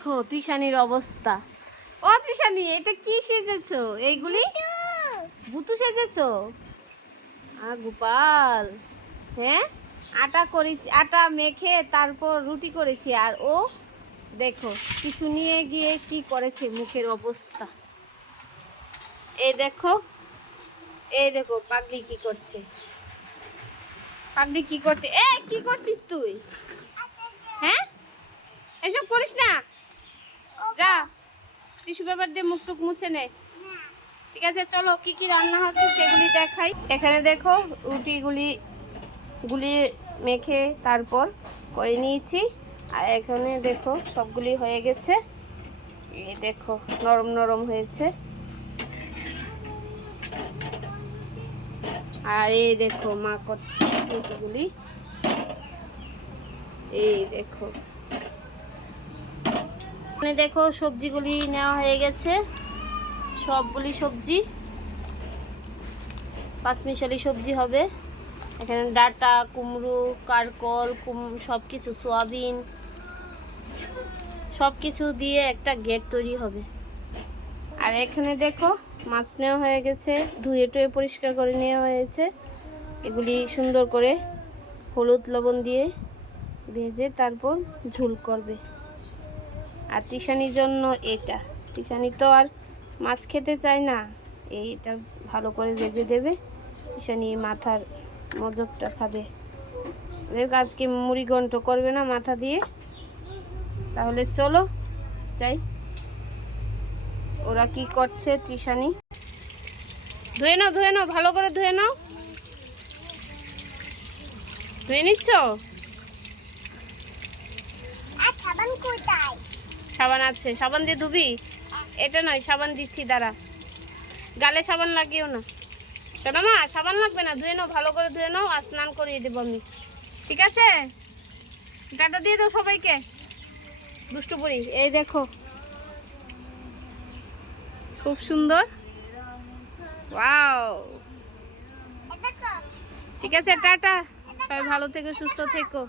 দেখো তিশানির অবস্থা। ও তিশানি, এটা কি সেজেছো? এইগুলি ভুতু সেজেছো? গোপাল, হ্যাঁ আটা করেছি, আটা মেখে তারপর রুটি করেছি। আর ও দেখো কিছু নিয়ে গিয়ে কি করেছে, মুখের অবস্থা। এই দেখো, এই দেখো পাগলি কি করছে, পাগলি কি করছে। এ কি করছিস তুই? হ্যাঁ এসব করিস না, যা টিস্যু পেপার দিয়ে মুখ টুক মুছে নে। ঠিক আছে চলো, কি কি রান্না হচ্ছে সেগুলি দেখাই। এখানে দেখো রুটিগুলি মেখে তারপর করে নিয়েছি। আর এখানে দেখো সবগুলি হয়ে গেছে। এই দেখো নরম নরম হয়েছে। আর এই দেখো মা করছে রুটিগুলি। এই দেখো, এখানে দেখো সবজিগুলি নেওয়া হয়ে গেছে। সবগুলি সবজি পাঁচমিশালি সবজি হবে। এখানে ডাটা, কুমড়ো, কারকল, সব কিছু, সোয়াবিন, সব কিছু দিয়ে একটা গেট তৈরি হবে। আর এখানে দেখো মাছ নেওয়া হয়ে গেছে, ধুয়ে টুয়ে পরিষ্কার করে নেওয়া হয়েছে। এগুলি সুন্দর করে হলুদ লবণ দিয়ে ভেজে তারপর ঝোল করবে। আর তিশানির জন্য এটা, তিশানি তো আর মাছ খেতে চায় না, এইটা ভালো করে ভেজে দেবে। তিশানি মাথার মজকটা খাবে। আজকে মুড়ি ঘন্ট করবে না মাথা দিয়ে। তাহলে চলো যাই, ওরা কি করছে। তিশানি ধুয়ে নাও ভালো করে ধুয়ে নাও। ধুয়ে নিচ্ছ? সাবান আছে, সাবান দিয়ে ধুবি? এটা নয়, সাবান দিচ্ছি, দাঁড়া। গালে সাবান লাগিও না কেন মা, সাবান লাগবে না, ধুয়ে নাও ভালো করে ধুয়ে নাও। আর স্নান করিয়ে দেবো আমি, ঠিক আছে? টাটা দিয়ে দাও সবাইকে। দুষ্টু বুড়ি, এই দেখো খুব সুন্দর। ওয়াও, ঠিক আছে টাটা, সবাই ভালো থেকো, সুস্থ থেকো।